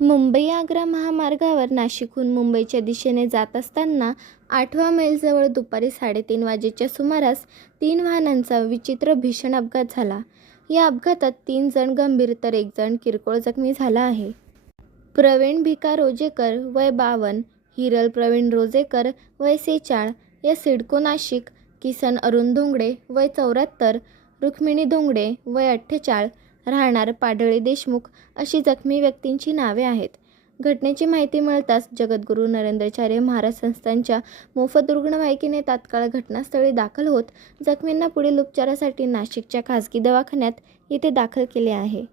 मुंबई आग्रा महामार्गावर नाशिकहून मुंबईच्या दिशेने जात असताना आठवा मैलजवळ दुपारी साडेतीन वाजेच्या सुमारास तीन वाहनांचा विचित्र भीषण अपघात झाला. या अपघातात तीन जण गंभीर तर एक जण किरकोळ जखमी झाला आहे. प्रवीण भिका रोजेकर वय बावन हिरल प्रवीण रोजेकर वय सेचाळ या सिडको नाशिक किसन अरुण धोंगडे वय चौऱ्याहत्तर रुक्मिणी धोंगडे वय अठ्ठेचाळ राहणार पाडळी देशमुख अशी जखमी व्यक्तींची नावे आहेत. घटनेची माहिती मिळताच जगद्गुरू नरेंद्रचार्य महाराज संस्थांच्या मोफत रुग्णवाहिकेने तात्काळ घटनास्थळी दाखल होत जखमींना पुढील उपचारासाठी नाशिकच्या खासगी दवाखान्यात येथे दाखल केले आहे.